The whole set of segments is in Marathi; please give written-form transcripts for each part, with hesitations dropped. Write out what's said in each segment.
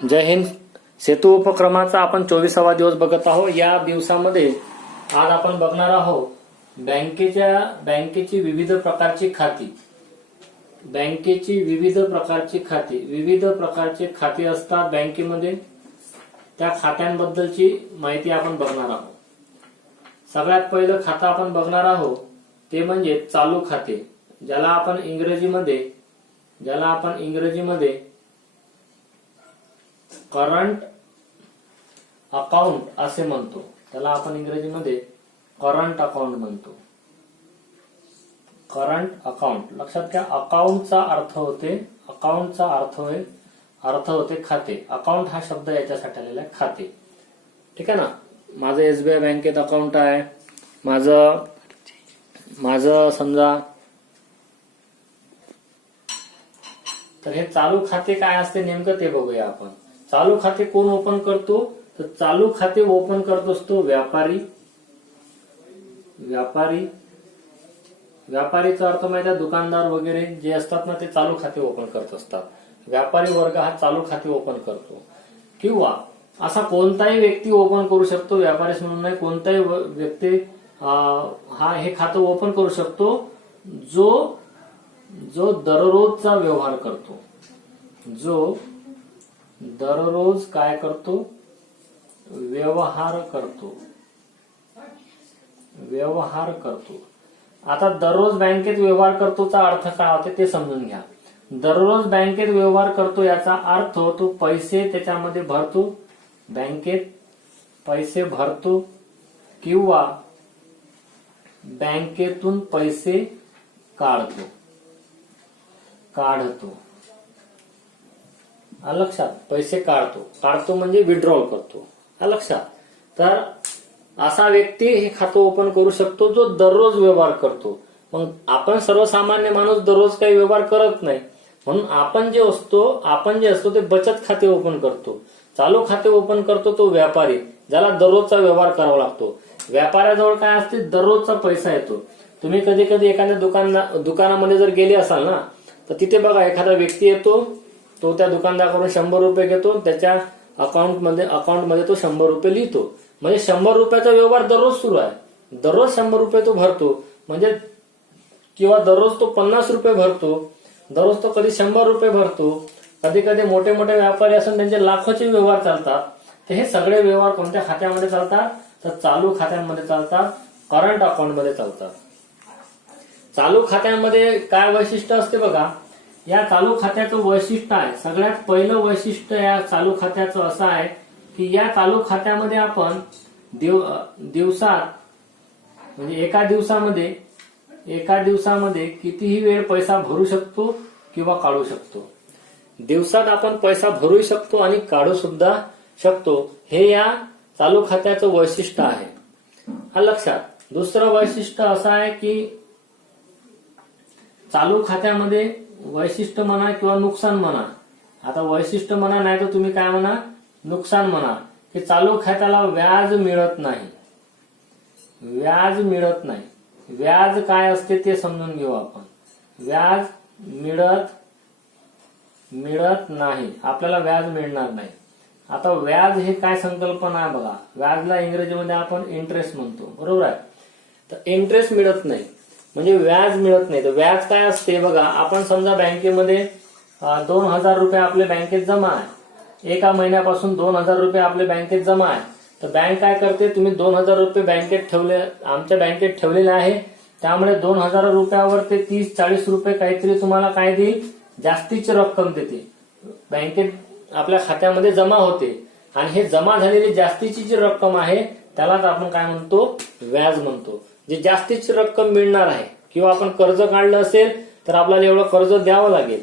जय हिंद. सेतू उपक्रमाचा आपण 24वा दिवस बघत आहोत. या दिवसामध्ये आज आपण बघणार आहोत बँकेची विविध प्रकारची खाती. बँकेची विविध प्रकारची खाती असतात बँकेमध्ये. त्या खात्यांबद्दलची माहिती आपण बघणार आहोत. सगळ्यात पहिलं खातं आपण बघणार आहोत ते म्हणजे चालू खाते, ज्याला आपण इंग्रजीमध्ये करंट अकाउंट असे म्हणतो. त्याला आपण इंग्रजीमध्ये करंट अकाउंट म्हणतो. करंट अकाउंट लक्षात घ्या. अकाउंटचा अर्थ होते खाते. अकाउंट हा शब्द याच्यासाठी आलेला आहे, खाते. ठीक आहे ना. माझं SBI बँकेत अकाउंट आहे. माझं समजा, तर हे चालू खाते काय असते नेमकं ते बघूया आपण. चालू खाते कोण ओपन करतो? तर चालू खाते ओपन करत असतो व्यापारी. व्यापारीचा अर्थ माहिती आहे, दुकानदार वगैरे जे असतात ना ते चालू खाते ओपन करत असतात. व्यापारी वर्ग हा चालू खाते ओपन करतो. किंवा असा कोणताही व्यक्ती ओपन करू शकतो, व्यापारीच म्हणून नाही, कोणताही व्यक्ती हे खातं ओपन करू शकतो जो दररोजचा व्यवहार करतो. जो दररोज काय करतो? व्यवहार करतो. आता दररोज बँकेत व्यवहार करतोचा अर्थ काय होते ते समजून घ्या. दररोज बँकेत व्यवहार करतो याचा अर्थ तो पैसे त्याच्यामध्ये भरतो, बँकेत पैसे भरतो किंवा बँकेतून पैसे काढतो. लक्षात. पैसे काढतो म्हणजे विड्रॉल करतो. लक्षात. तर असा व्यक्ती हे खातं ओपन करू शकतो जो दररोज व्यवहार करतो. मग आपण सर्वसामान्य माणूस दररोज काही व्यवहार करत नाही, म्हणून आपण जे असतो ते बचत खाते ओपन करतो. चालू खाते ओपन करतो तो व्यापारी, ज्याला दररोजचा व्यवहार करावा लागतो. व्यापाऱ्याजवळ काय असते? दररोजचा पैसा येतो. तुम्ही कधी कधी एखाद्या दुकानामध्ये जर गेले असाल ना, तर तिथे बघा एखादा व्यक्ती येतो, तो त्या दुकानदाराकडून 100 रुपये घेतो, त्याच्या अकाउंटमध्ये तो 100 रुपये लिहितो. म्हणजे 100 रुपयाचा व्यवहार दररोज सुरू आहे. दररोज 100 रुपये तो भरतो. म्हणजे किंवा दररोज तो 50 रुपये भरतो, दररोज तो कधी 100 रुपये भरतो. कधी कधी मोठे मोठे व्यापारी असून त्यांचे लाखोचे व्यवहार चालतात. तर हे सगळे व्यवहार कोणत्या खात्यामध्ये चालतात? तर चालू खात्यांमध्ये चालतात, करंट अकाउंटमध्ये चालतात. चालू खात्यांमध्ये काय वैशिष्ट्य असते बघा. या चालू खात्याचं वैशिष्ट्य आहे, सगळ्यात पहिलं वैशिष्ट्य या चालू खात्याचं असं आहे की या चालू खात्यामध्ये आपण दिवसात म्हणजे एका दिवसामध्ये कितीही वेळ पैसा भरू शकतो किंवा काढू शकतो. दिवसात आपण पैसा भरू शकतो आणि काढू सुद्धा शकतो. हे या चालू खात्याचं वैशिष्ट्य आहे. लक्षात. दुसरं वैशिष्ट्य असं आहे की चालू खात्यामध्ये वैशिष्ट्य म्हणा किंवा नुकसान म्हणा, आता वैशिष्ट्य म्हणा नाही तर तुम्ही काय म्हणा, नुकसान म्हणा, की चालू खात्याला व्याज मिळत नाही. व्याज काय असते ते समजून घेऊ आपण. व्याज मिळत नाही, आपल्याला व्याज मिळणार नाही. आता व्याज हे काय संकल्पना आहे बघा. व्याजला इंग्रजीमध्ये आपण इंटरेस्ट म्हणतो, बरोबर आहे. तर इंटरेस्ट मिळत नाही म्हणजे व्याज मिळत नाही. तर व्याज काय असते बघा. आपण समजा बँकेमध्ये 2000 रुपये आपले बँकेत जमा आहे. एका महिन्यापासून 2000 रुपये आपले बँकेत जमा आहे. तर बँक काय करते, तुम्ही 2000 रुपये आमच्या बँकेत ठेवलेले आहे, त्यामुळे 2000 रुपयावर ते 30-40 रुपये काहीतरी तुम्हाला काय देईल, जास्तीची रक्कम देते. बँकेत आपल्या खात्यामध्ये जमा होते आणि हे जमा झालेली जास्तीची जी रक्कम आहे त्यालाच आपण काय म्हणतो, व्याज म्हणतो. जे जास्तीची रक्कम मिळणार आहे. किंवा आपण कर्ज काढलं असेल तर आपल्याला एवढं कर्ज द्यावं लागेल.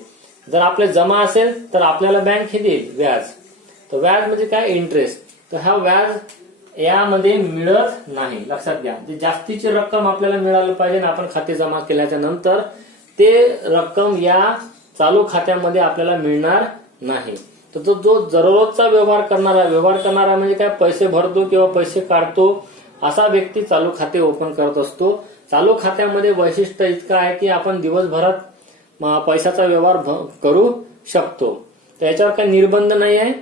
जर आपले जमा असेल तर आपल्याला बँक हे देईल व्याज. तर व्याज म्हणजे काय, इंटरेस्ट. तर हा व्याज यामध्ये मिळत नाही. लक्षात घ्या. जे जास्तीची रक्कम आपल्याला मिळाली पाहिजे ना, आपण खाते जमा केल्याच्या नंतर ते रक्कम या चालू खात्यामध्ये आपल्याला मिळणार नाही. तर जो दररोजचा व्यवहार करणारा म्हणजे काय, पैसे भरतो किंवा पैसे काढतो, असा व्यक्ती चालू खाते ओपन करत असतो. चालू खात्यामध्ये वैशिष्ट्य इतकं आहे की आपण दिवसभरात पैशाचा व्यवहार करू शकतो. तर याच्यावर काही निर्बंध नाही आहे.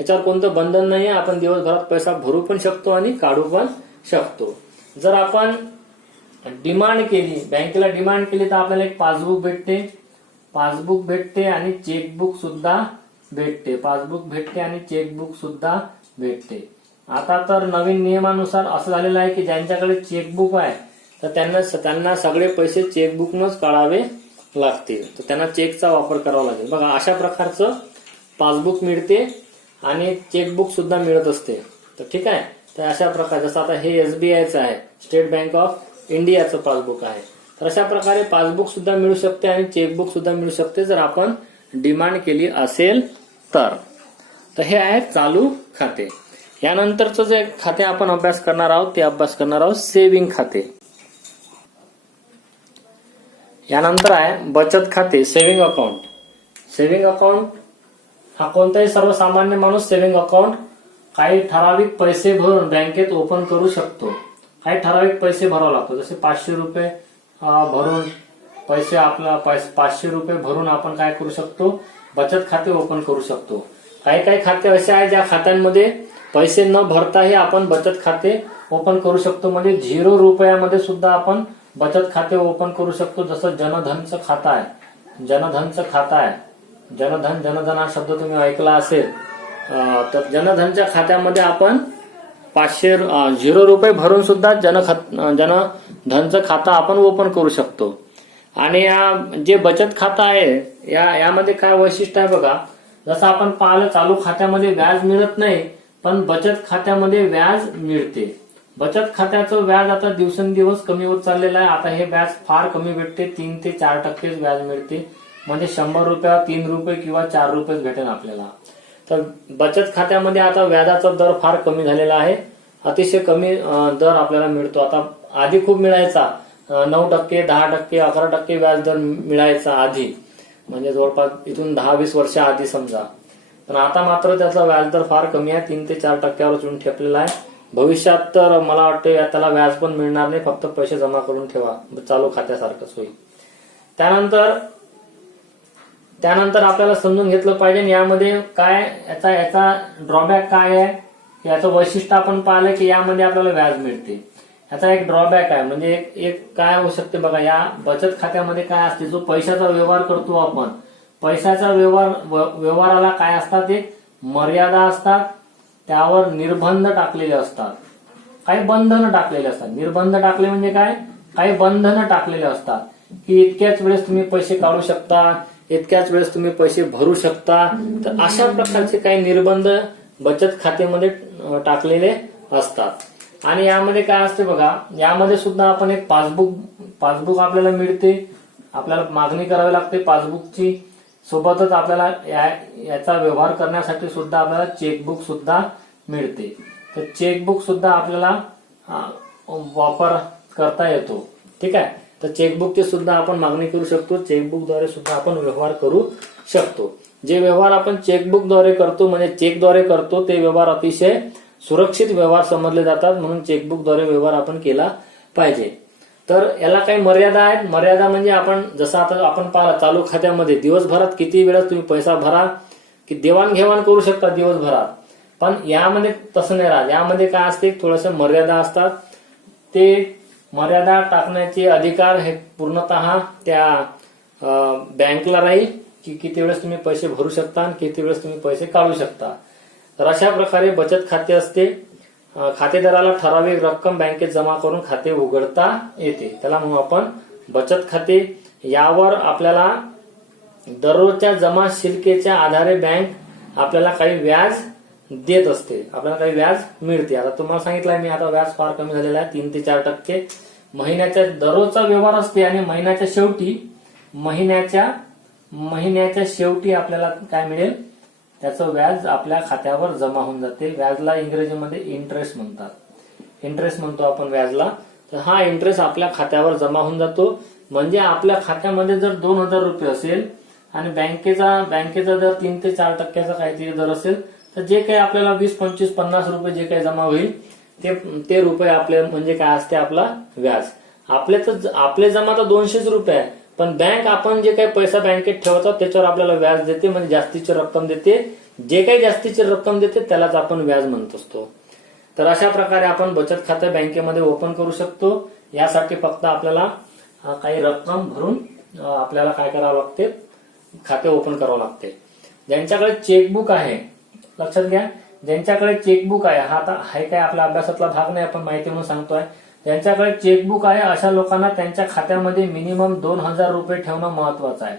याच्यावर कोणतं बंधन नाही आहे. आपण दिवसभरात पैसा भरू पण शकतो आणि काढू पण शकतो. जर आपण डिमांड केली, बँकेला डिमांड केली, तर आपल्याला एक पासबुक भेटते आणि चेकबुक सुद्धा भेटते. पासबुक भेटते आणि चेकबुक सुद्धा भेटते. आता तर नवीन नियमानुसार असं झालेलं आहे की ज्यांच्याकडे चेकबुक आहे तर त्यांना सगळे पैसे चेकबुकनच काढावे लागतील. तर त्यांना चेकचा वापर करावा लागेल. बघा, अशा प्रकारचं पासबुक मिळते आणि चेकबुक सुद्धा मिळत असते. तर ठीक आहे. तर अशा प्रकारे जसं आता हे SBIचं आहे, स्टेट बँक ऑफ इंडियाचं पासबुक आहे. तर अशा प्रकारे पासबुक सुद्धा मिळू शकते आणि चेकबुक सुद्धा मिळू शकते जर आपण डिमांड केली असेल तर. हे आहे चालू खाते. यानंतरचं जे खाते आपण अभ्यास करणार आहोत ते अभ्यास करणार आहोत सेव्हिंग खाते. यानंतर आहे बचत खाते, सेव्हिंग अकाउंट. सेव्हिंग अकाउंट हा कोणताही सर्वसामान्य माणूस सेव्हिंग अकाउंट काही ठराविक पैसे भरून बँकेत ओपन करू शकतो. काही ठराविक पैसे भरावे लागतो. जसे 500 रुपये भरून पैसे, आपला 500 रुपये भरून आपण काय करू शकतो, बचत खाते ओपन करू शकतो. काही खाते असे आहेत ज्या खात्यांमध्ये पैसे न भरताही आपण बचत खाते ओपन करू शकतो. म्हणजे 0 रुपयामध्ये सुद्धा आपण बचत खाते ओपन करू शकतो. जसं जनधनचं खातं आहे, जनधन हा शब्द तुम्ही ऐकला असेल. तर जनधनच्या खात्यामध्ये आपण 0 रुपये भरून सुद्धा जनधनचं खातं आपण ओपन करू शकतो. आणि जे बचत खातं आहे यामध्ये काय वैशिष्ट्य आहे बघा. जसं आपण पाहिलं, चालू खात्यामध्ये व्याज मिळत नाही, पण बचत खात्यामध्ये व्याज मिळते. बचत खात्याचं व्याज आता दिवसेंदिवस कमी होत चाललेलं आहे. आता हे व्याज फार कमी भेटते, 3 ते 4% व्याज मिळते. म्हणजे 100 रुपयावर 3 रुपये किंवा 4 रुपये भेटेल आपल्याला. तर बचत खात्यामध्ये आता व्याजाचा दर फार कमी झालेला आहे. अतिशय कमी दर आपल्याला मिळतो. आता आधी खूप मिळायचा, 9%, 10%, 11% व्याज दर मिळायचा आधी, म्हणजे जवळपास इथून 10-20 वर्ष आधी समजा. पण आता मात्र त्याचा व्याजदर फार कमी आहे, 3 ते 4%वर येऊन ठेपलेला आहे. भविष्यात तर मला वाटतं त्याला व्याज पण मिळणार नाही, फक्त पैसे जमा करून ठेवा, चालू खात्यासारखंच होईल. त्यानंतर आपल्याला समजून घेतलं पाहिजे यामध्ये काय याचा ड्रॉबॅक काय आहे, याचं वैशिष्ट्य आपण पाहिलं की यामध्ये आपल्याला व्याज मिळते. याचा एक ड्रॉबॅक आहे, म्हणजे एक काय होऊ शकते बघा, या बचत खात्यामध्ये काय असते, जो पैशाचा व्यवहार करतो आपण, पैशाच्या व्यवहाराला काय असतात, एक मर्यादा असतात, त्यावर निर्बंध टाकलेले असतात, काही बंधनं टाकलेले असतात. निर्बंध टाकले म्हणजे काय, काही बंधनं टाकलेले असतात की इतक्याच वेळेस तुम्ही पैसे काढू शकता, इतक्याच वेळेस तुम्ही पैसे भरू शकता. तर अशा प्रकारचे काही निर्बंध बचत खात्यामध्ये टाकलेले असतात. आणि यामध्ये काय असते बघा, यामध्ये सुद्धा आपण एक पासबुक आपल्याला मिळते. आपल्याला मागणी करावी लागते पासबुकची. सोबतच आपल्याला याचा व्यवहार करण्यासाठी सुद्धा आपल्याला चेकबुक सुद्धा मिळते. तर चेकबुक सुद्धा आपल्याला वापर करता येतो. ठीक आहे. तर चेकबुकची सुद्धा आपण मागणी करू शकतो. चेकबुकद्वारे सुद्धा आपण व्यवहार करू शकतो. जे व्यवहार आपण चेकबुकद्वारे करतो, म्हणजे चेकद्वारे करतो, ते व्यवहार अतिशय सुरक्षित व्यवहार समजले जातात. म्हणून चेकबुकद्वारे व्यवहार आपण केला पाहिजे. तर याला काही मर्यादा आहेत. मर्यादा म्हणजे आपण जसं आता आपण पाहिलं, चालू खात्यामध्ये दिवसभरात किती वेळा तुम्ही पैसा भरा की देवाणघेवाण करू शकता दिवसभरात. पण यामध्ये तसं नाही राहत. यामध्ये काय असते, थोडंसं मर्यादा असतात. ते मर्यादा टाकण्याचे अधिकार हे पूर्णतः त्या बँकला राहील की किती वेळेस तुम्ही पैसे भरू शकता आणि किती वेळेस तुम्ही पैसे काढू शकता. तर अशा प्रकारे बचत खाते असते. खातेदाराला ठराविक रक्कम बँकेत जमा करून खाते उघडता येते, त्याला म्हणून आपण बचत खाते. यावर आपल्याला दररोजच्या जमा शिल्लकेच्या आधारे बँक आपल्याला काही व्याज देत असते, आपल्याला काही व्याज मिळते. आता तुम्हाला सांगितलंय मी, आता व्याज फार कमी झालेला आहे, 3 ते 4%. महिन्याच्या दररोजचा व्यवहार असते आणि महिन्याच्या शेवटी आपल्याला काय मिळेल, त्याचं व्याज आपल्या खात्यावर जमा होऊन जाते. व्याजला इंग्रजीमध्ये इंटरेस्ट म्हणतात. इंटरेस्ट म्हणतो आपण व्याजला. तर हा इंटरेस्ट आपल्या खात्यावर जमा होऊन जातो. म्हणजे आपल्या खात्यामध्ये जर 2000 रुपये असेल आणि बँकेचा जर 3 ते 4%चा काहीतरी दर असेल, तर जे काही आपल्याला 20, 25, 50 रुपये जे काही जमा होईल ते रुपये आपले म्हणजे काय असते, आपला व्याज. आपले जमा तर 200 रुपये आहे, पण बँक आपण जे काही पैसा बँकेत ठेवतो त्याच्यावर आपल्याला व्याज देते, म्हणजे जास्तीची रक्कम देते. जे काही जास्तीची रक्कम देते त्यालाच आपण व्याज म्हणत असतो. तर अशा प्रकारे आपण बचत खाते बँकेमध्ये ओपन करू शकतो. यासाठी फक्त आपल्याला काही रक्कम भरून आपल्याला काय करावं लागते, खाते ओपन करावं लागते. ज्यांच्याकडे चेकबुक आहे, लक्षात घ्या, ज्यांच्याकडे चेकबुक आहे, हा आता हे काय आपल्या अभ्यासातला भाग नाही, आपण माहिती म्हणून सांगतोय. ज्यांच्याकडे चेकबुक आहे अशा लोकांना त्यांच्या खात्यामध्ये मिनिमम 2000 रुपये ठेवणं महत्वाचं आहे.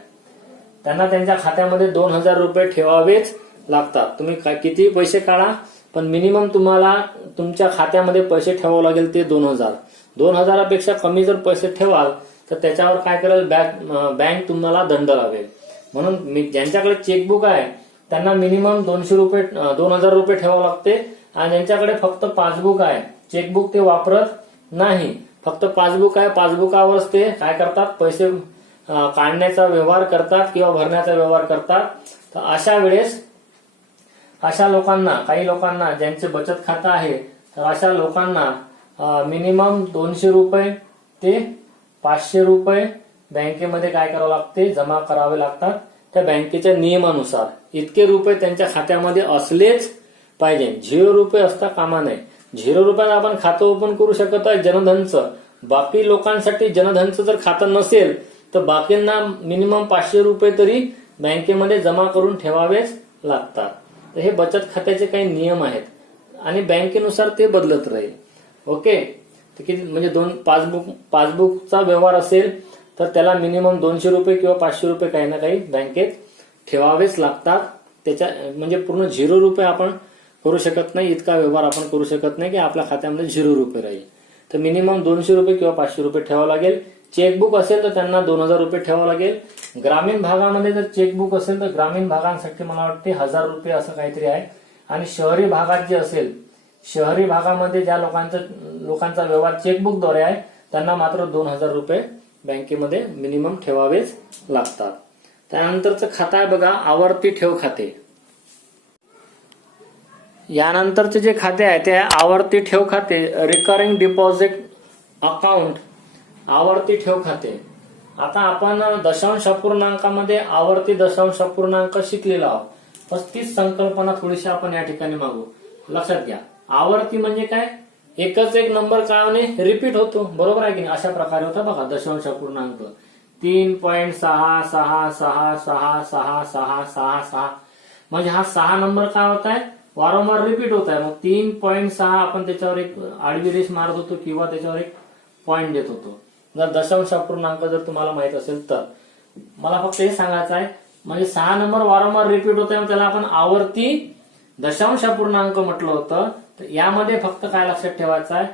त्यांना त्यांच्या खात्यामध्ये 2000 रुपये ठेवावेच लागतात. तुम्ही किती पैसे काढा, पण मिनिमम तुम्हाला तुमच्या खात्यामध्ये पैसे ठेवावं लागेल ते 2000. 2000पेक्षा कमी जर पैसे ठेवाल तर त्याच्यावर काय करेल, बँक तुम्हाला दंड लावेल. म्हणून ज्यांच्याकडे चेकबुक आहे त्यांना मिनिमम 2000 रुपये ठेवावं लागते. आणि ज्यांच्याकडे फक्त पासबुक आहे, चेकबुक ते वापरत नाही, फक्त पासबुक आहे, पासबुकावरच ते काय करतात, पैसे काढण्याचा व्यवहार करतात किंवा भरण्याचा व्यवहार करतात. तर अशा वेळेस अशा लोकांना, काही लोकांना ज्यांचे बचत खातं आहे, तर अशा लोकांना मिनिमम 200 रुपये ते 500 रुपये बँकेमध्ये काय करावं लागते, जमा करावे लागतात. त्या बँकेच्या नियमानुसार इतके रुपये त्यांच्या खात्यामध्ये असलेच पाहिजे. 0 रुपये असता कामा नये. 0 रुपयात आपण खातं ओपन करू शकत आहे जनधनचं. बाकी लोकांसाठी जनधनचं जर खातं नसेल तर बाकींना मिनिमम 500 रुपये तरी बँकेमध्ये जमा करून ठेवावेच लागतात. तर हे बचत खात्याचे काही नियम आहेत आणि बँकेनुसार ते बदलत राहील. ओके, तर किती म्हणजे पासबुकचा व्यवहार असेल तर त्याला मिनिमम 200 रुपये किंवा 500 रुपये काही ना काही बँकेत ठेवावेच लागतात. त्याच्या म्हणजे पूर्ण 0 रुपये आपण करू शकत नाही, इतका व्यवहार आपण करू शकत नाही की आपल्या खात्यामध्ये 0 रुपये राहील. तर मिनिमम 200 रुपये किंवा 500 रुपये ठेवावं लागेल. चेकबुक असेल तर त्यांना 2000 रुपये ठेवावं लागेल. ग्रामीण भागामध्ये जर चेकबुक असेल तर ग्रामीण भागांसाठी मला वाटते 1000 रुपये असं काहीतरी आहे. आणि शहरी भागात जे असेल, शहरी भागामध्ये ज्या लोकांचा व्यवहार चेकबुकद्वारे आहे त्यांना मात्र 2000 रुपये बँकेमध्ये मिनिमम ठेवावेच लागतात. त्यानंतरचं खातं आहे बघा, आवर्ती ठेव खाते. यानंतरचे जे खाते आहे ते आवर्ती ठेव खाते, रिकरिंग डिपॉझिट अकाउंट, आवर्ती ठेव खाते. आता आपण दशांश अपूर्णांकामध्ये आवर्ती दशांश अपूर्णांक शिकलेलो आहोत. 35 संकल्पना थोडीशी आपण या ठिकाणी मागू. लक्षात घ्या, आवर्ती म्हणजे काय, एकच एक नंबर काय रिपीट होतो, बरोबर आहे की नाही. अशा प्रकारे होता बघा दशांश अपूर्णांक 3.6666666666 म्हणजे हा 6 नंबर काय होत आहे, वारंवार रिपीट होत आहे. मग 3.6 आपण त्याच्यावर एक आडवी रेष मारत होतो किंवा त्याच्यावर एक पॉइंट देत होतो. जर दशांश अपूर्णांक जर तुम्हाला माहित असेल तर मला फक्त हे सांगायचं आहे, म्हणजे 6 नंबर वारंवार रिपीट होत आहे त्याला आपण आवर्ती दशांश अपूर्णांक म्हटलं होतं. तर यामध्ये फक्त काय लक्षात ठेवायचं आहे,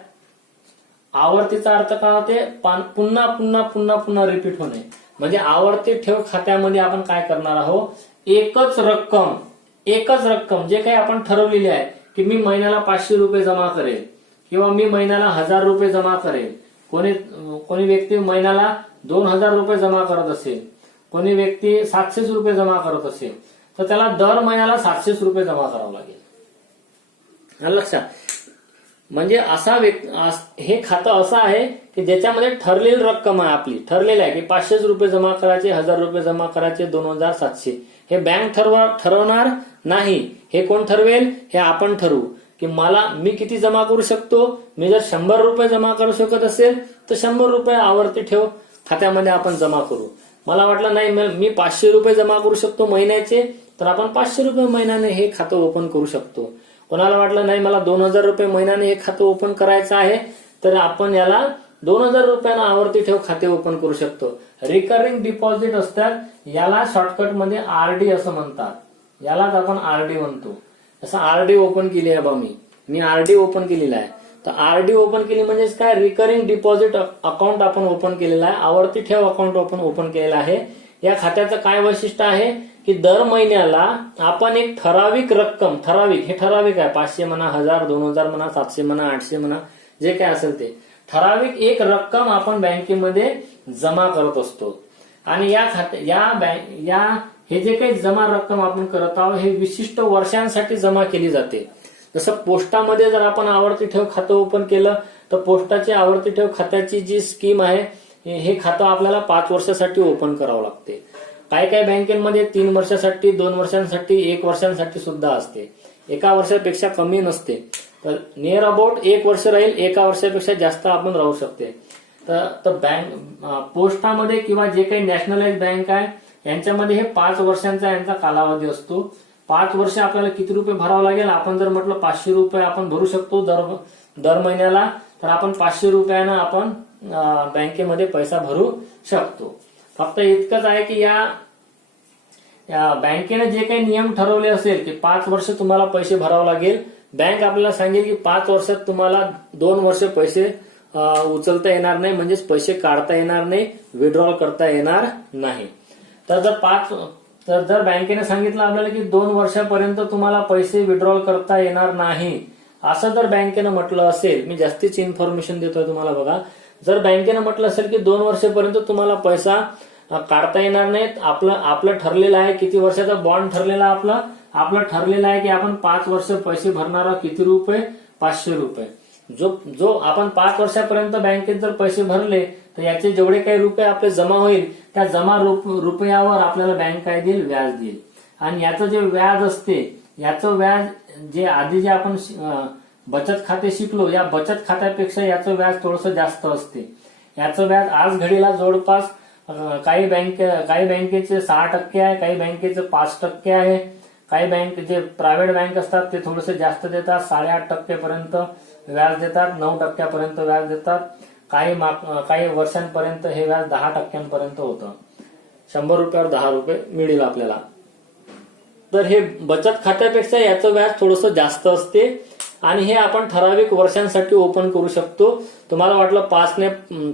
आवर्तीचा अर्थ काय होते, पुन्हा पुन्हा पुन्हा पुन्हा रिपीट होणे. म्हणजे आवर्ती ठेव खात्यामध्ये आपण काय करणार आहोत, एकच रक्कम जे काही आपण ठरवलेली आहे की मी महिन्याला 500 रुपये जमा करेल किंवा मी महिन्याला 1000 रुपये जमा करेल. कोणी व्यक्ती महिन्याला 2000 रुपये जमा करत असेल, कोणी व्यक्ती 700 रुपये जमा करत असेल, तर त्याला दर महिन्याला 700 रुपये जमा करावं लागेल. लक्षात, म्हणजे हे खातं असं आहे की ज्याच्यामध्ये ठरलेली रक्कम आहे, आपली ठरलेली आहे की 500 रुपये जमा करायचे, 1000 रुपये जमा करायचे, 2700. हे बँक ठरवणार नाही. हे कोण ठरवेल, हे आपण ठरवू की मी किती जमा करू शकतो. मी जर 100 रुपये जमा करू शकत असेल तर 100 रुपये आवर्ती ठेव खात्यामध्ये आपण जमा करू. मला वाटलं नाही मी 500 रुपये जमा करू शकतो महिन्याचे, तर आपण 500 रुपये महिन्याने हे खातं ओपन करू शकतो. कोणाला वाटलं नाही मला 2000 रुपये महिन्याने हे खातं ओपन करायचं आहे, तर आपण याला 2000 रुपयांना आवर्ती ठेव खाते ओपन करू शकतो. रिकरिंग डिपॉझिट असतात, याला शॉर्टकट मध्ये आरडी असं म्हणतात. यालाच आपण आरडी म्हणतो. असं आरडी ओपन केली आहे बा, मी आरडी ओपन केलेला आहे. तर आरडी ओपन केली म्हणजे काय, रिकरिंग डिपॉझिट अकाउंट आपण ओपन केलेला आहे, आवर्ती ठेव अकाउंट आपण ओपन केलेलं आहे. या खात्याचं काय वैशिष्ट्य आहे की दर महिन्याला आपण एक ठराविक रक्कम, हे ठराविक आहे, 500 म्हणा, 1000, 2000 म्हणा, 700 म्हणा, 800 म्हणा, जे काय असेल ते ठराविक एक रक्कम आपण बँकेमध्ये जमा करत असतो. आणि हे जे काही जमा रक्कम आपण करत आहोत हे विशिष्ट वर्षांसाठी जमा केली जाते. जसं पोस्टामध्ये जर आपण आवर्ती ठेव खातं ओपन केलं तर पोस्टाची आवर्ती ठेव खात्याची जी स्कीम आहे हे खातं आपल्याला 5 वर्षासाठी ओपन करावं लागते. काही काही बँकेमध्ये 3 वर्षासाठी, 2 वर्षांसाठी, 1 वर्षांसाठी सुद्धा असते. 1 वर्षापेक्षा कमी नसते. तर नियर अबाउट 1 वर्ष राहील, 1 वर्षापेक्षा जास्त आपण राहू शकते. तर बँक पोस्टामध्ये किंवा जे काही नॅशनलाइज बँक आहे यांच्यामध्ये हे 5 वर्षांचा यांचा कालावधी असतो. 5 वर्ष आपल्याला किती रुपये भरावं लागेल? आपण जर म्हटलं 500 रुपये आपण भरू शकतो दर महिन्याला, तर आपण 500 रुपयानं आपण बँकेमध्ये पैसा भरू शकतो. फक्त इतकंच आहे की या बँकेने जे काही नियम ठरवले असेल की 5 वर्ष तुम्हाला पैसे भरावं लागेल, बँक आपल्याला सांगेल की 5 वर्षात तुम्हाला 2 वर्ष पैसे उचलता येणार नाही, म्हणजेच पैसे काढता येणार नाही, विड्रॉल करता येणार नाही. तर जर बँकेने सांगितलं आपल्याला की 2 वर्षापर्यंत तुम्हाला पैसे विड्रॉल करता येणार नाही, असं जर बँकेनं म्हटलं असेल, मी जास्तीची इन्फॉर्मेशन देतोय तुम्हाला बघा. जर बँकेनं म्हटलं असेल की 2 वर्षापर्यंत तुम्हाला पैसा काढता येणार नाहीत, आपलं ठरलेलं आहे किती वर्षाचा बॉन्ड ठरलेला आपलं ठरलेलं आहे की आपण 5 वर्ष पैसे भरणार आहोत. किती रुपये? 500 रुपये. जो आपण 5 वर्षापर्यंत बँकेत जर पैसे भरले तर याचे जेवढे काही रुपये आपले जमा होईल त्या जमा रुपयावर आपल्याला बँक काय देईल? व्याज देईल. आणि याचं जे व्याज असते, याचं व्याज जे आधी जे आपण बचत खाते शिकलो, या बचत खात्यापेक्षा याचं व्याज थोडंसं जास्त असते. याचं व्याज आज घडीला जवळपास काही बँकेचे 6% आहे, काही बँकेचे 5% आहे. काही बँक जे प्रायव्हेट बँक असतात ते थोडेसे जास्त देतात, 8.5% पर्यंत व्याज देतात, 9% पर्यंत व्याज देतात. काही वर्षांपर्यंत हे व्याज 10% पर्यंत होतं. 100 रुपयावर 10 रुपये मिळेल आपल्याला. तर हे बचत खात्यापेक्षा याचं व्याज थोडंसं जास्त असते आणि हे आपण ठराविक वर्षांसाठी ओपन करू शकतो. तुम्हाला वाटलं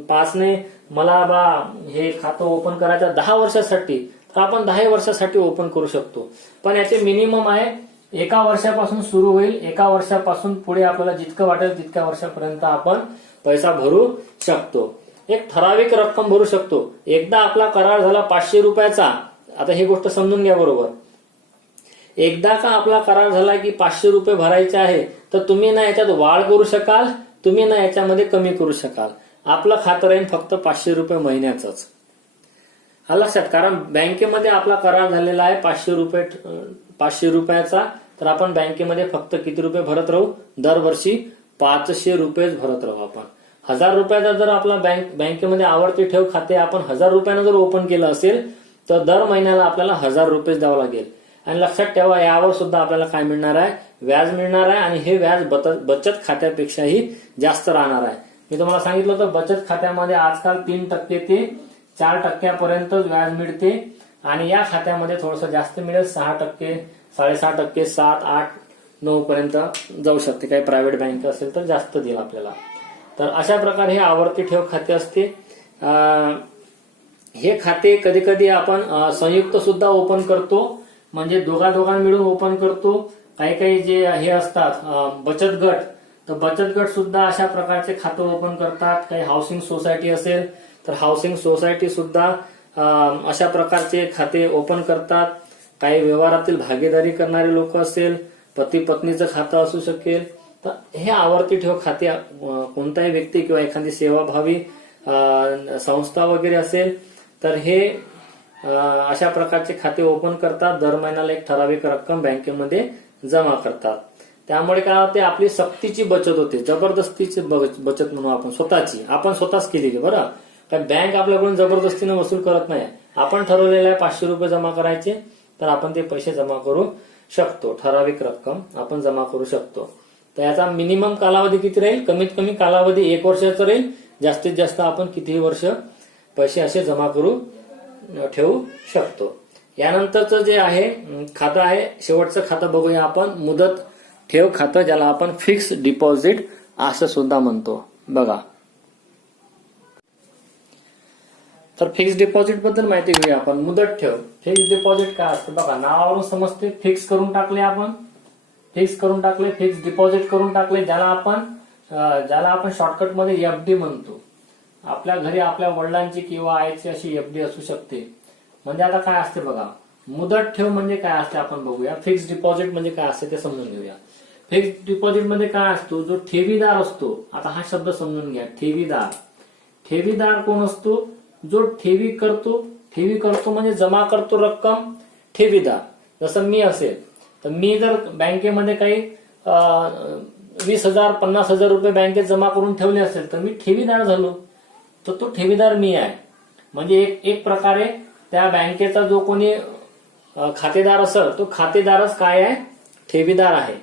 5ने मला हे खातं ओपन करायचं 10 वर्षासाठी, तर आपण 10 वर्षासाठी ओपन करू शकतो. पण याचे मिनिमम आहे 1 वर्षापासून सुरू होईल. 1 वर्षापासून पुढे आपल्याला जितकं वाटेल तितक्या वर्षापर्यंत आपण पैसा भरू शकतो. एक ठराविक रक्कम भरू शकतो. एकदा आपला करार झाला 500 रुपयाचा, आता ही गोष्ट समजून घ्या बरोबर. एकदा का आपला करार झाला की 500 रुपये भरायचे आहे, तर तुम्ही ना याच्यात वाढ करू शकाल, तुम्ही ना याच्यामध्ये कमी करू शकाल. आपलं खातं राहील फक्त 500 रुपये महिन्याचंच. लक्षात, कारण बँकेमध्ये आपला करार झालेला आहे 500 रुपयाचा, तर आपण बँकेमध्ये फक्त किती रुपये भरत राहू? दरवर्षी 500 रुपयेच भरत राहू. आपण 1000 रुपयाचा जर आपला बँकेमध्ये आवर्ती ठेव खाते आपण 1000 रुपयानं जर ओपन केलं असेल, तर दर महिन्याला आपल्याला 1000 रुपये द्यावं लागेल. आणि लक्षात ठेवा, यावर सुद्धा आपल्याला काय मिळणार आहे? व्याज मिळणार आहे. आणि हे व्याज बचत खात्यापेक्षाही जास्त राहणार आहे. मी तुम्हाला सांगितलं होतं बचत खात्यामध्ये आजकाल 3% ते 4% पर्यंत व्याज मिळते आणि या खात्यामध्ये थोडंसं जास्त मिळेल, 6%, 6.5%, 7, 8, 9 पर्यंत जाऊ शकते. काही प्रायव्हेट बँक असेल तर जास्त देईल आपल्याला. तर अशा प्रकारे हे आवर्ती ठेव खाते असते. हे खाते कधी कधी आपण संयुक्त सुद्धा ओपन करतो, म्हणजे दोघां मिळून ओपन करतो. काही जे हे असतात बचत गट, तर बचत गट सुद्धा अशा प्रकारचे खातं ओपन करतात. काही हाऊसिंग सोसायटी असेल तर हाऊसिंग सोसायटी सुद्धा अशा प्रकारचे खाते ओपन करतात. काही व्यवहारातील भागीदारी करणारे लोक असेल, पती पत्नीचं खातं असू शकेल, तर हे आवर्ती ठेव खाते कोणताही व्यक्ती किंवा एखादी सेवाभावी संस्था वगैरे असेल तर हे अशा प्रकारचे खाते ओपन करतात. दर महिन्याला एक ठराविक रक्कम बँकेमध्ये जमा करतात. त्यामुळे काय होते? आपली सक्तीची बचत होते, जबरदस्तीची बचत म्हणून आपण स्वतःच केलेली. बरं, काय बँक आपल्याकडून जबरदस्तीने वसूल करत नाही. आपण ठरवलेलं आहे 500 रुपये जमा करायचे, तर आपण ते पैसे जमा करू शकतो. ठराविक रक्कम आपण जमा करू शकतो. तर याचा मिनिमम कालावधी किती राहील? कमीत कमी कालावधी 1 वर्षाचा राहील. जास्तीत जास्त आपण कितीही वर्ष पैसे असे जमा करू ठेवू शकतो. यानंतरचं जे आहे खातं आहे, शेवटचं खातं बघूया आपण, मुदत ठेव खातं, ज्याला आपण फिक्स डिपॉझिट असं सुद्धा म्हणतो. बघा, तर फिक्स डिपॉझिट बद्दल माहिती घेऊया आपण. मुदत ठेव, फिक्स डिपॉझिट काय असतं? बघा, नावावरून समजते. फिक्स करून टाकले आपण, फिक्स डिपॉझिट करून टाकले, ज्याला आपण शॉर्टकट मध्ये एफडी म्हणतो. आपल्या घरी आपल्या वडिलांची किंवा आईची अशी एफडी असू शकते. म्हणजे आता काय असते बघा, मुदत ठेव म्हणजे काय असते आपण बघूया. फिक्स डिपॉझिट म्हणजे काय असते ते समजून घेऊया. फिक्स डिपॉझिट मध्ये काय असतो? जो ठेवीदार असतो, आता हा शब्द समजून घ्या, ठेवीदार. ठेवीदार कोण असतो? जो ठेवी करतो म्हणजे जमा करतो रक्कम, ठेवीदार. जसं मी असेल तर मी जर बँकेमध्ये काही 20,000 50,000 रुपये बँकेत जमा करून ठेवले असेल तर मी ठेवीदार झालो. तर तो ठेवीदार मी आहे. म्हणजे एक प्रकारे त्या बँकेचा जो कोणी खातेदार असेल तो खातेदारच काय आहे? ठेवीदार आहे.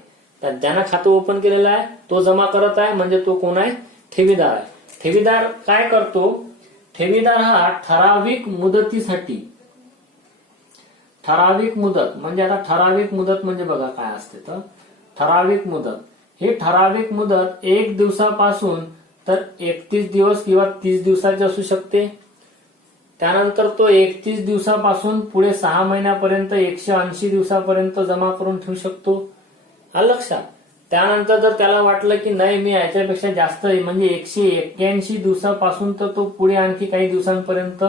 तर ज्यानं खातं ओपन केलेलं आहे तो जमा करत आहे म्हणजे तो कोण आहे? ठेवीदार आहे. ठेवीदार काय करतो? ठेवीदार हा ठराविक मुदतीसाठी, ठराविक मुदत म्हणजे आता ठराविक मुदत म्हणजे बघा काय असते तर ठराविक मुदत. हे ठराविक मुदत 1 दिवसापासून तर 31 दिवस किंवा 30 दिवसाची असू शकते. त्यानंतर तो 31 दिवसापासून पुढे 6 महिन्यापर्यंत 180 दिवसापर्यंत जमा करून ठेवू शकतो. आलं लक्षात? त्यानंतर जर त्याला वाटलं की नाही मी याच्यापेक्षा जास्त म्हणजे 181 दिवसापासून तर तो पुढे आणखी काही दिवसांपर्यंत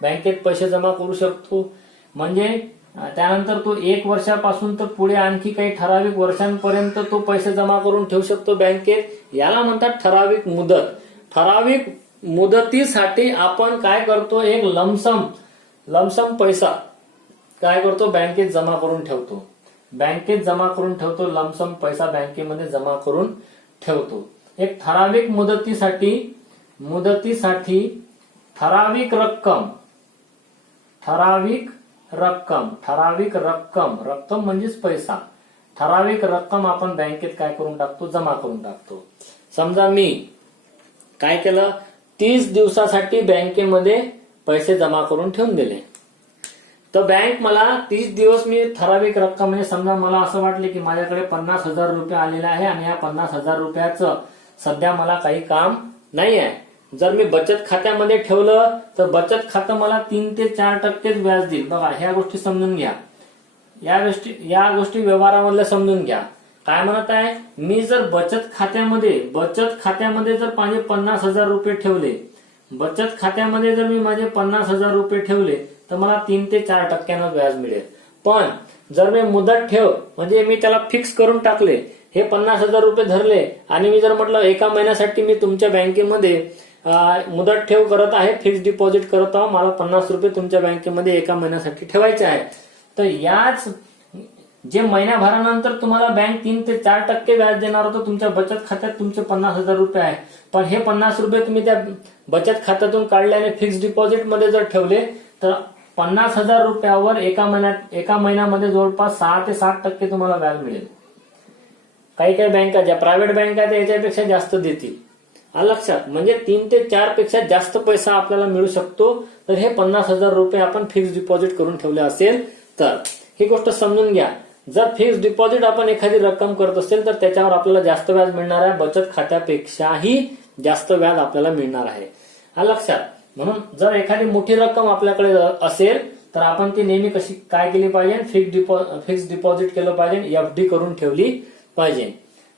बँकेत पैसे जमा करू शकतो. म्हणजे त्यानंतर तो 1 वर्षापासून तर पुढे आणखी काही ठराविक वर्षांपर्यंत तो पैसे जमा करून ठेवू शकतो बँकेत. याला म्हणतात ठराविक मुदत. ठराविक मुदतीसाठी आपण काय करतो? एक लमसम पैसा काय करतो? बँकेत जमा करून ठेवतो. बँकेत जमा करून ठेवतो. लमसम पैसा बँकेमध्ये जमा करून ठेवतो. एक ठराविक मुदतीसाठी ठराविक रक्कम म्हणजेच पैसा. ठराविक रक्कम आपण बँकेत काय करून टाकतो? जमा करून टाकतो. समजा मी काय केलं? 30 दिवसासाठी बँकेमध्ये पैसे जमा करून ठेवून दिले. तर बँक मला 30 दिवस मी ठराविक रक्कम म्हणजे समजा मला असं वाटले की माझ्याकडे 50,000 रुपये आलेले आहे आणि या 50,000 रुपयाचं सध्या मला काही काम नाही आहे. जर मी बचत खात्यामध्ये ठेवलं तर बचत खातं मला 3 ते 4% व्याज देईल. बघा ह्या गोष्टी समजून घ्या. या गोष्टी व्यवहारामधल्या समजून घ्या. काय म्हणत आहे? मी जर बचत खात्यामध्ये जर माझे 50,000 रुपये ठेवले, बचत खात्यामध्ये जर मी माझे 50,000 रुपये ठेवले तर मला 3 ते 4% व्याज मिळेल. पण जर मी मुदत ठेव म्हणजे मी त्याला फिक्स करून टाकले, हे 50,000 रुपये धरले आणि मी जर म्हटलं 1 महिन्यासाठी मी तुमच्या बँकेमध्ये मुदत ठेव करत आहे, फिक्स डिपॉझिट करत आहो, मला 50 रुपये तुमच्या बँकेमध्ये 1 महिन्यासाठी ठेवायचे आहे. तर याच जे महिन्याभरानंतर तुम्हाला बँक 3 ते 4% व्याज देणार होतं, तुमच्या बचत खात्यात तुमचे 50,000 रुपये आहे. पण हे 50 रुपये तुम्ही त्या बचत खात्यातून काढल्याने फिक्स डिपॉझिट मध्ये जर ठेवले तर 50,000 रुपयावर एका महिन्यामध्ये जवळपास 6 ते 7% तुम्हाला व्याज मिळेल. काही बँका ज्या प्रायव्हेट बँका आहेत याच्यापेक्षा जास्त देतील. लक्षात? म्हणजे 3 ते 4 पेक्षा जास्त पैसा आपल्याला मिळू शकतो. तर हे 50,000 रुपये आपण फिक्स डिपॉझिट करून ठेवले असेल तर ही गोष्ट समजून घ्या. जर फिक्स डिपॉझिट आपण एखादी रक्कम करत असेल तर त्याच्यावर आपल्याला जास्त व्याज मिळणार आहे. बचत खात्यापेक्षाही जास्त व्याज आपल्याला मिळणार आहे. लक्षात? म्हणून जर एखादी मोठी रक्कम आपल्याकडे असेल तर आपण ती नेहमी कशी काय केली पाहिजे? फिक्स डिपॉझिट केलं पाहिजे, एफडी करून ठेवली पाहिजे.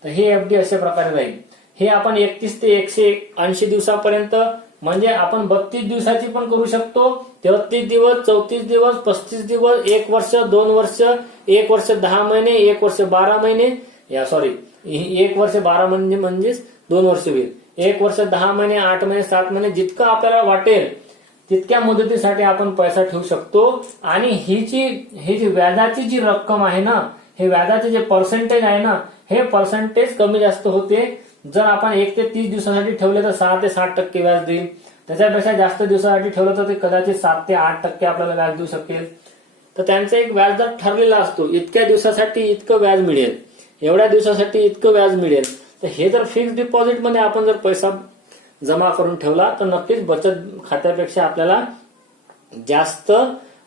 तर हे एफडी अशा प्रकारे राहील. हे आपण 31 ते 180 दिवसापर्यंत म्हणजे आपण 32 दिवसाची पण करू शकतो, 33 दिवस, 34 दिवस, 35 दिवस, 1 वर्ष, 2 वर्ष, 1 वर्ष 10 महिने, 1 वर्ष 12 महिने, 1 वर्ष 12 महिने म्हणजेच 2 वर्ष होईल. 1 वर्ष 10 महिने, 8 महिने, 7 महिने, जितकं आपल्याला वाटेल तितक्या मुदतीसाठी आपण पैसा ठेवू शकतो. आणि ही जी व्याजाची जी रक्कम आहे ना, हे व्याजाचे जे पर्सेंटेज आहे ना, हे पर्सेंटेज कमी जास्त होते. जर आपण 1 ते 30 दिवसासाठी ठेवले तर 6 ते 7% व्याज देईल. त्याच्यापेक्षा जास्त दिवसासाठी ठेवलं तर ते कदाचित 7 ते 8% आपल्याला व्याज देऊ शकेल. तर त्यांचा एक व्याजदर ठरलेला असतो, इतक्या दिवसासाठी इतकं व्याज मिळेल, एवढ्या दिवसासाठी इतकं व्याज मिळेल. तर हे जर फिक्स डिपॉझिट मध्ये आपण जर पैसा जमा करून ठेवला तर नक्कीच बचत खात्यापेक्षा आपल्याला जास्त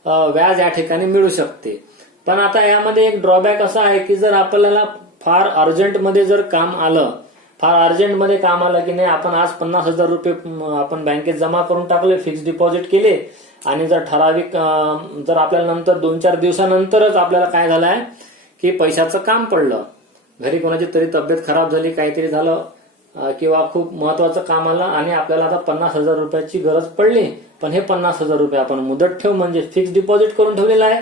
व्याज या ठिकाणी मिळू शकते. पण आता यामध्ये एक ड्रॉबॅक असा आहे की जर आपल्याला फार अर्जंटमध्ये जर काम आलं की नाही, आपण आज 50,000 रुपये आपण बँकेत जमा करून टाकले, फिक्स डिपॉझिट केले आणि जर ठराविक जर आपल्याला नंतर 2-4 दिवसानंतरच आपल्याला काय झालंय की पैशाचं काम पडलं, घरी कोणाची तरी तब्येत खराब झाली, काहीतरी झालं किंवा खूप महत्वाचं काम आलं आणि आपल्याला आता 50,000 रुपयाची गरज पडली, पण हे 50,000 रुपये आपण मुदत ठेव म्हणजे फिक्स डिपॉझिट करून ठेवलेलं आहे.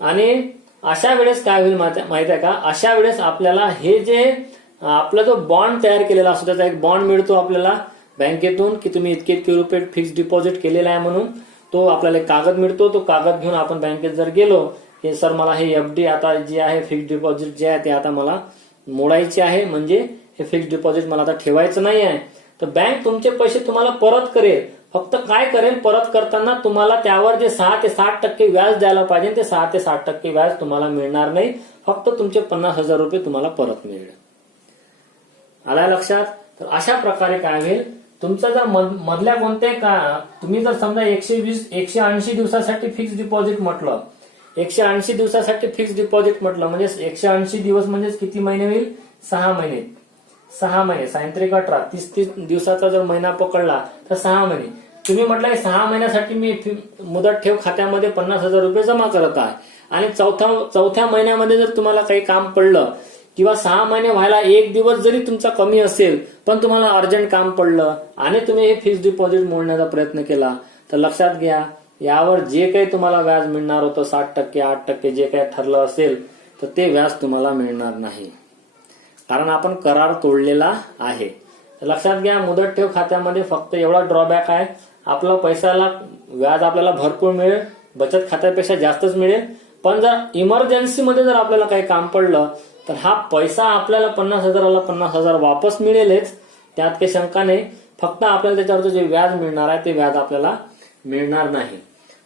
आणि अशा वेळेस काय होईल माहिती आहे का? अशा वेळेस आपल्याला हे जे आपला जो बॉन्ड तयार केलेला असतो त्याचा एक बॉन्ड मिळतो आपल्याला, बँकेतून की तुम्ही इतके इतके रुपये फिक्स डिपॉझिट केलेला आहे म्हणून तो आपल्याला एक कागद मिळतो. तो कागद घेऊन आपण बँकेत जर गेलो की सर मला हे एफडी आता जी आहे फिक्स डिपॉझिट जे आहे ते आता मला मोडायचे आहे, म्हणजे हे फिक्स डिपॉझिट मला आता ठेवायचं नाही आहे, तर बँक तुमचे पैसे तुम्हाला परत करेल. फक्त काय करेल, परत करताना तुम्हाला त्यावर जे 6 ते 7% व्याज द्यायला पाहिजे ते 6 ते 7% व्याज तुम्हाला मिळणार नाही. फक्त तुमचे 50,000 रुपये तुम्हाला परत मिळेल. आला लक्षात? तर अशा प्रकारे काय होईल, तुमचा जर मधल्या कोणत्याही का तुम्ही जर समजा 180 दिवसासाठी फिक्स डिपॉझिट म्हटलं, 180 दिवसासाठी फिक्स डिपॉझिट म्हटलं म्हणजे 180 दिवस म्हणजे किती महिने होईल, 6 महिने. 6 महिने सायंत्रिक 18 30 दिवसाचा जर महिना पकडला तर 6 महिने. तुम्ही म्हटलं 6 महिन्यासाठी मी मुदत ठेव खात्यामध्ये 50,000 रुपये जमा करत आहे आणि चौथ्या महिन्यामध्ये जर तुम्हाला काही काम पडलं किंवा 6 महिने व्हायला 1 दिवस जरी तुमचा कमी असेल पण तुम्हाला अर्जंट काम पडलं आणि तुम्ही हे फिक्स डिपॉझिट मोडण्याचा प्रयत्न केला, तर लक्षात घ्या यावर जे काही तुम्हाला व्याज मिळणार होतं 7%, 8% जे काही ठरलं असेल तर ते व्याज तुम्हाला मिळणार नाही, कारण आपण करार तोडलेला आहे. लक्षात घ्या, मुदत ठेव खात्यामध्ये फक्त एवढा ड्रॉबॅक आहे, आपला पैशाला व्याज आपल्याला भरपूर मिळेल, बचत खात्यापेक्षा जास्तच मिळेल. पण जर इमर्जन्सीमध्ये जर आपल्याला काही काम पडलं तर हा पैसा आपल्याला 50,000ला 50,000 वापस मिळेलच, त्यात काही शंका नाही. फक्त आपल्याला त्याच्यावरचं जे व्याज मिळणार आहे ते व्याज आपल्याला मिळणार नाही.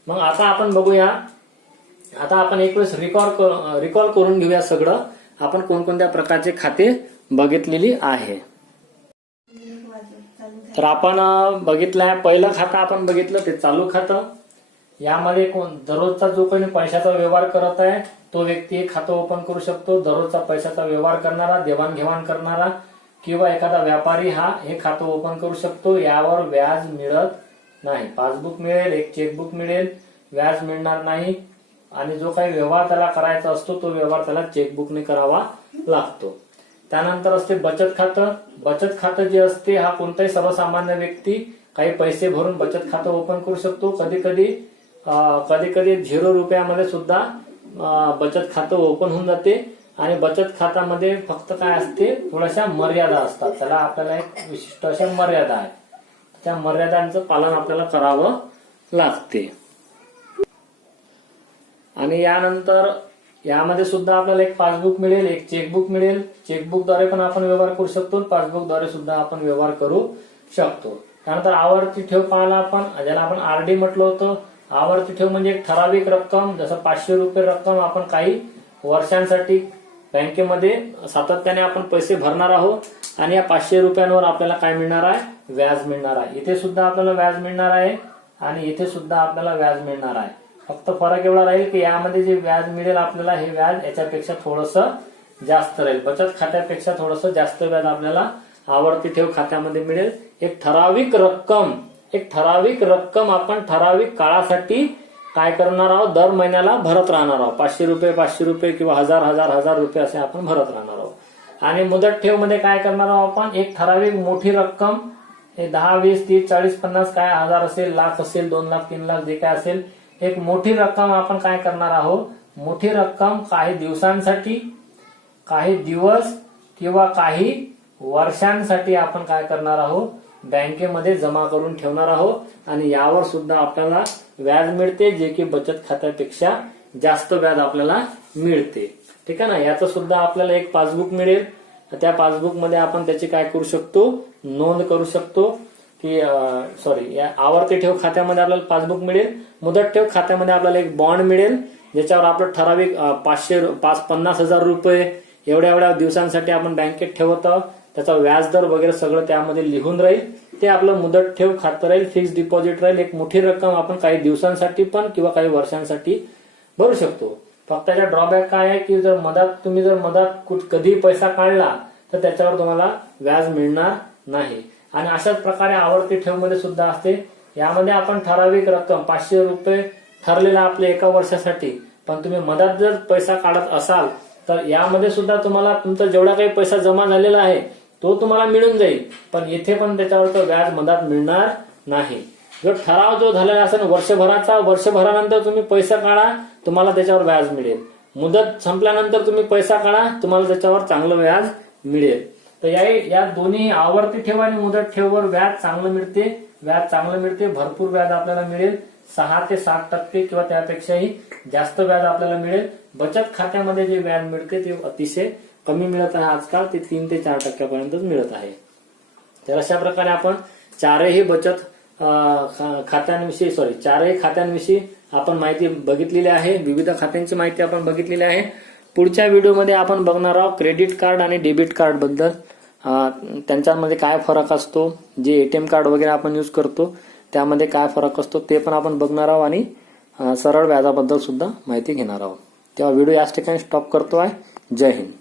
मग आता आपण बघूया, आता आपण एक वेळेस रिकॉल करून घेऊया सगळं आपण कोणकोणत्या प्रकारचे खाते बघितलेली आहे. तर आपण बघितलंय, पहिलं खातं आपण बघितलं ते चालू खातं. यामध्ये दररोजचा जो कोणी पैशाचा व्यवहार करत आहे तो व्यक्ती एक खातं ओपन करू शकतो. दररोजचा पैशाचा व्यवहार करणारा, देवाणघेवाण करणारा किंवा एखादा व्यापारी हा हे खातं ओपन करू शकतो. यावर व्याज मिळत नाही. पासबुक मिळेल, एक चेकबुक मिळेल, व्याज मिळणार नाही. आणि जो काही व्यवहार त्याला करायचा असतो तो व्यवहार त्याला चेकबुकने करावा लागतो. त्यानंतर असते बचत खातं. बचत खातं जे असते हा कोणताही सर्वसामान्य व्यक्ती काही पैसे भरून बचत खातं ओपन करू शकतो. कधी कधी 0 रुपयामध्ये सुद्धा बचत खातं ओपन होऊन जाते. आणि बचत खात्यामध्ये फक्त काय असते, थोड्याशा मर्यादा असतात. त्याला आपल्याला एक विशिष्ट अशा मर्यादा आहे, त्या मर्यादांचं पालन आपल्याला करावं लागते. आणि यानंतर यामध्ये सुद्धा आपल्याला एक पासबुक मिळेल, एक चेकबुक मिळेल. चेकबुकद्वारे पण आपण व्यवहार करू शकतो, पासबुकद्वारे सुद्धा आपण व्यवहार करू शकतो. त्यानंतर आवर्ती ठेव पाहिला आपण, ज्याला आपण आरडी म्हटलं होतं. आवर्ती ठेव म्हणजे एक ठराविक रक्कम, जसं 500 रुपये रक्कम आपण काही वर्षांसाठी बँकेमध्ये सातत्याने आपण पैसे भरणार आहोत आणि या 500 रुपयांवर आपल्याला काय मिळणार आहे, व्याज मिळणार आहे. इथे सुद्धा आपल्याला व्याज मिळणार आहे आणि इथे सुद्धा आपल्याला व्याज मिळणार आहे. फक्त फरक एवढा राहील की यामध्ये जे व्याज मिळेल आपल्याला हे व्याज याच्यापेक्षा थोडंसं जास्त राहील. बचत खात्यापेक्षा थोडंसं जास्त व्याज आपल्याला आवर्ती ठेव खात्यामध्ये मिळेल. एक ठराविक रक्कम आपण ठराविक काळासाठी काय करणार आहोत, दर महिन्याला भरत राहणार आहोत. 500 रुपये किंवा 1000 रुपये असे आपण भरत राहणार आहोत. आणि मुदत ठेव मध्ये काय करणार आहोत आपण, एक ठराविक मोठी रक्कम, हे 10, 20, 30, 40, 50 काय हजार असेल, लाख असेल, 2 लाख, 3 लाख जे काय असेल, एक मोठी रक्कम आपण काय करणार आहोत, मोठी रक्कम काही दिवसांसाठी, काही दिवस किंवा काही वर्षांसाठी आपण काय करणार आहोत, बँकेमध्ये जमा करून ठेवणार आहोत. आणि यावर सुद्धा आपल्याला व्याज मिळते, जे की बचत खात्यापेक्षा जास्त व्याज आपल्याला मिळते. ठीक आहे ना. याचं सुद्धा आपल्याला एक पासबुक मिळेल. त्या पासबुक मध्ये आपण त्याची काय करू शकतो, नोंद करू शकतो की या आवर्ती ठेव खात्यामध्ये आपल्याला पासबुक मिळेल. मुदत ठेव खात्यामध्ये आपल्याला एक बॉन्ड मिळेल, ज्याच्यावर आपलं ठराविक 50,000 रुपये एवढ्या दिवसांसाठी आपण बँकेत ठेवत आहोत. त्याचा व्याजदर वगैरे सगळं त्यामध्ये लिहून राहील. ते आपलं मुदत ठेव खातं राहील, फिक्स डिपॉझिट राहील. एक मोठी रक्कम आपण काही दिवसांसाठी पण किंवा काही वर्षांसाठी भरू शकतो. फक्त त्याचा ड्रॉबॅक काय आहे की तुम्ही जर मधात कधी पैसा काढला तर त्याच्यावर तुम्हाला व्याज मिळणार नाही. आणि अशाच प्रकारे आवर्ती ठेव मध्ये सुद्धा असते. यामध्ये आपण ठराविक रक्कम 500 रुपये ठरलेला आपल्या एका वर्षासाठी, पण तुम्ही मधात जर पैसा काढत असाल तर यामध्ये सुद्धा तुम्हाला तुमचा जेवढा काही पैसा जमा झालेला आहे तो तुम्हाला मिळून जाईल. पण येथे पण त्याच्यावरचं व्याज मधात मिळणार नाही. जो ठराव जो झालेला असेल वर्षभरानंतर तुम्ही पैसा काढा, तुम्हाला त्याच्यावर व्याज मिळेल. मुदत संपल्यानंतर तुम्ही पैसा काढा, तुम्हाला त्याच्यावर चांगलं व्याज मिळेल. तर या दोन्ही आवर्ती ठेव आणि मुदत ठेववर व्याज चांगलं मिळते. भरपूर व्याज आपल्याला मिळेल. 6 ते 7% किंवा त्यापेक्षाही जास्त व्याज आपल्याला मिळेल. बचत खात्यामध्ये जे व्याज मिळते ते अतिशय कमी मिळत आहे आजकाल. ते 3 ते 4% मिळत आहे. तर अशा प्रकारे आपण चारही खात्यांविषयी आपण माहिती बघितलेली आहे. विविध खात्यांची माहिती आपण बघितलेली आहे. पुढच्या व्हिडिओमध्ये आपण बघणार आहोत क्रेडिट कार्ड आणि डेबिट कार्ड बद्दल. त्यांच्यामध्ये काय फरक असतो, जे एटीएम कार्ड वगैरे आपण यूज करतो त्यामध्ये काय फरक असतो ते पण आपण बघणार आहोत आणि सरळ व्याजाबद्दल सुद्धा माहिती घेणार आहोत. तेव्हा व्हिडिओ याच ठिकाणी स्टॉप करतो आहे. जय हिंद.